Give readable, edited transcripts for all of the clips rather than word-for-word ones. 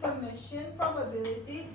permission, probability,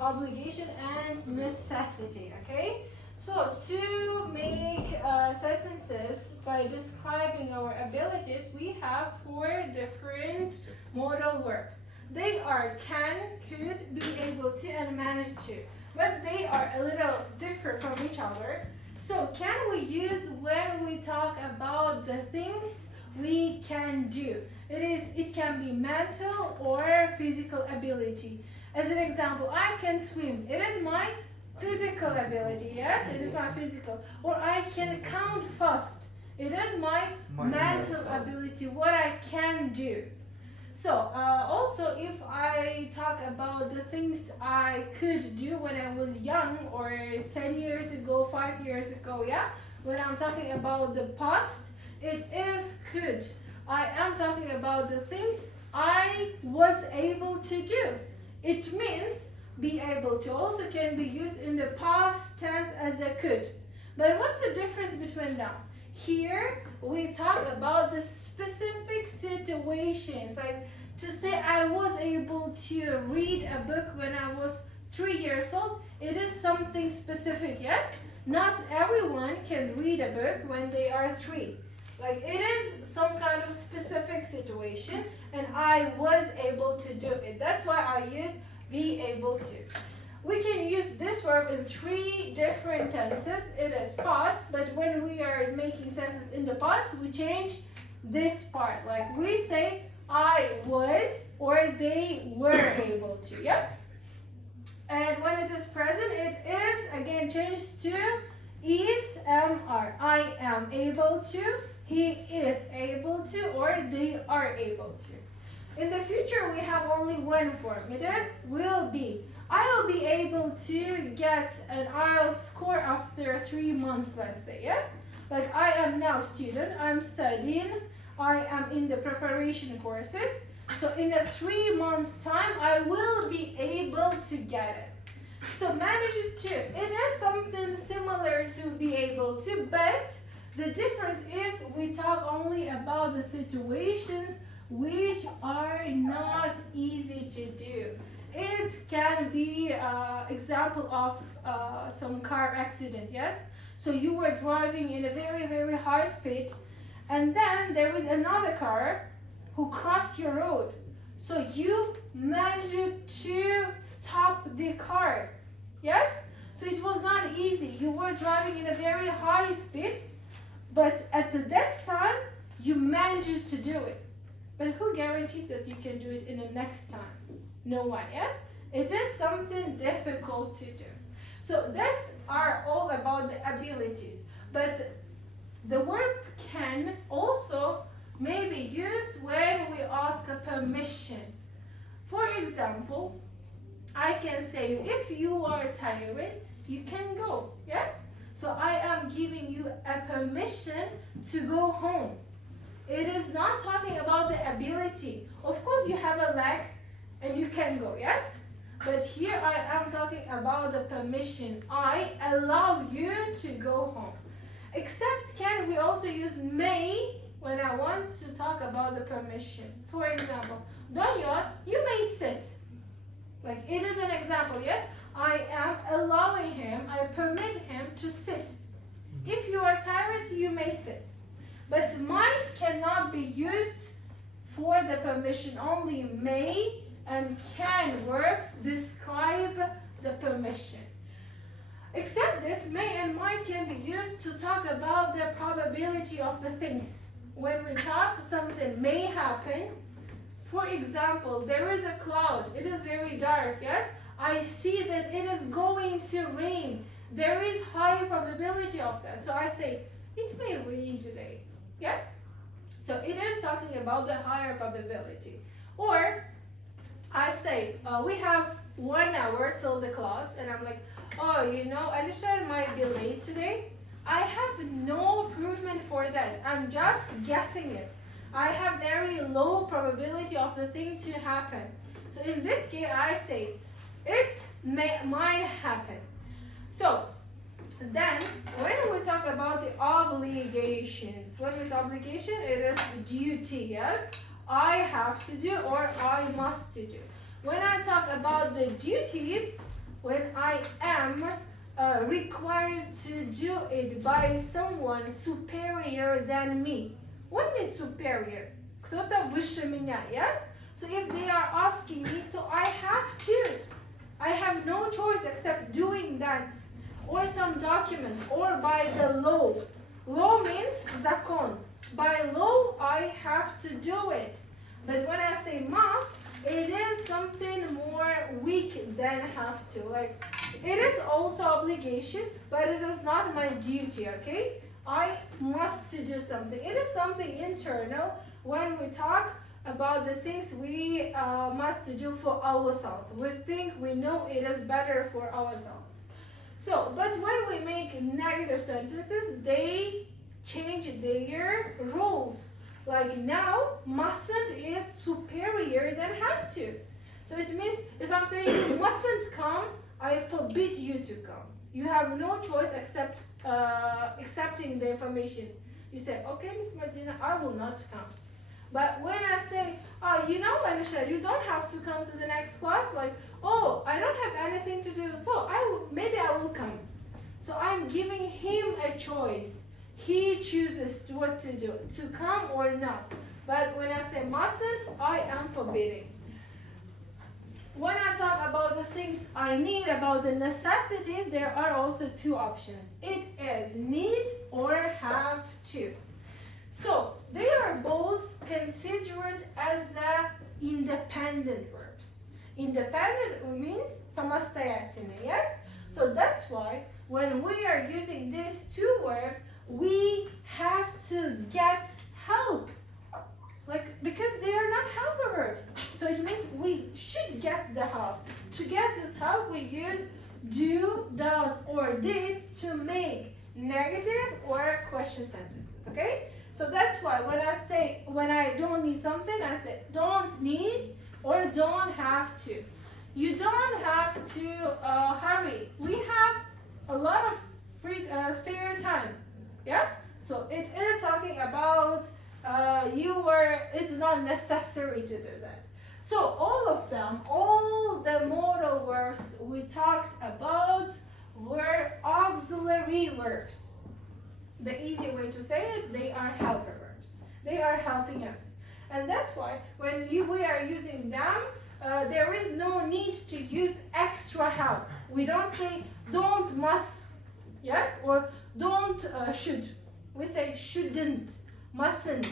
obligation, and necessity. Okay? So to make sentences by describing our abilities, we have 4 different modal verbs. They are can, could, be able to, and manage to. But they are a little different from each other. So can we use when we talk about the things we can do? It can be mental or physical ability. As an example, I can swim. It is my physical ability, yes? It is my physical. Or I can count fast. It is my mental ability, what I can do. So, also if I talk about the things I could do when I was young or 10 years ago, 5 years ago, yeah? When I'm talking about the past, it is could. I am talking about the things I was able to do. It means be able to also can be used in the past tense as a could. But what's the difference between them? Here we talk about the specific situations, like to say I was able to read a book when I was 3 years old. It is something specific, yes? Not everyone can read a book when they are 3. Like it is some kind of specific situation and I was able to do it. That's why I use be able to. We can use this verb in 3 different tenses. It is past, but when we are making sentences in the past, we change this part. Like we say I was or they were able to, yeah? And when it is present, it is again changed to is, am, are. I am able to, he is able to, or they are able to. In the future, we have only one form. It is will be. I will be able to get an IELTS score after 3 months, let's say, yes? Like I am now student, I'm studying, I am in the preparation courses. So in a 3 months time, I will be able to get it. So manage it too. It is something similar to be able to, but the difference is we talk only about the situations which are not easy to do. It can be example of some car accident, yes? So you were driving in a very, very high speed and then there is another car who crossed your road. So you managed to stop the car, yes? So it was not easy. You were driving in a very high speed, but at that time, you managed to do it. But who guarantees that you can do it in the next time? No one, yes? It is something difficult to do. So that's are all about the abilities. But the word can also may be used when we ask a permission. For example, I can say, if you are tired, you can go, yes? So I am giving you a permission to go home. It is not talking about the ability. Of course, you have a leg and you can go, yes? But here I am talking about the permission. I allow you to go home. Except can we also use may when I want to talk about the permission. For example, Donya, you may sit. Like it is an example, yes? I am allowing him, I permit him to sit. If you are tired, you may sit. But might cannot be used for the permission. Only may and can verbs describe the permission. Except this, may and might can be used to talk about the probability of the things. When we talk, something may happen. For example, there is a cloud. It is very dark, yes? I see that it is going to rain. There is high probability of that. So I say, it may rain today. Yeah? So it is talking about the higher probability. Or I say, we have 1 hour till the class, and I'm like, oh, you know, Alisha might be late today. I have no proof for that. I'm just guessing it. I have very low probability of the thing to happen. So in this case, I say, it might happen. So then, when we talk about the obligations, what is obligation? It is duty, yes? I have to do or I must to do. when I talk about the duties, when I am required to do it by someone superior than me. What means superior? Кто-то выше меня, yes? So if they are asking me, so I have to. I have no choice except doing that. Or some document, or by the law. Law means закон. By law, I have to do it. But when I say must, it is something more weak than have to. Like, it is also obligation, but it is not my duty, okay? I must do something. It is something internal when we talk about the things we must do for ourselves. We think we know it is better for ourselves. So, but when we make negative sentences, they change their rules. Like now, mustn't is superior than have to. So it means if I'm saying you mustn't come, I forbid you to come. You have no choice except accepting the information. You say, okay, Miss Martina, I will not come. But when I say, oh, you know, Anisha, you don't have to come to the next class. Like, oh, I don't have anything to do, so maybe I will come. So I'm giving him a choice. He chooses what to do, to come or not. But when I say mustn't, I am forbidding. When I talk about the things I need, about the necessities, there are also two options. It is need or have to. So they are both considered as independent verbs. Independent means самостоятельно, yes? So that's why when we are using these two verbs, we have to get help. Like, because they are not helper verbs. So it means we should get the help. To get this help, we use do, does, or did to make negative or question sentences, okay? So that's why when I don't need something, I say don't need or don't have to. You don't have to hurry. We have a lot of free spare time. Yeah? So it is talking about it's not necessary to do that. So all of them, all the modal verbs we talked about were auxiliary verbs. The easy way to say it, they are helper verbs. They are helping us. And that's why when we are using them, there is no need to use extra help. We don't say don't, must, yes? Or don't, should. We say shouldn't, mustn't,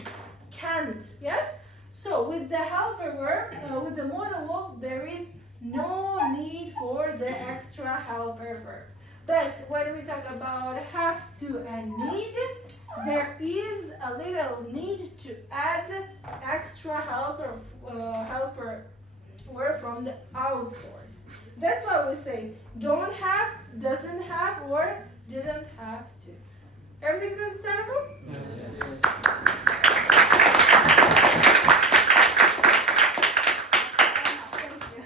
can't, yes? So with the helper verb, with the modal verb, there is no need for the extra helper verb. But when we talk about have to and need, there is a little need to add extra helper word from the outsource. That's why we say don't have, doesn't have, or didn't have to. Everything's understandable? Yes.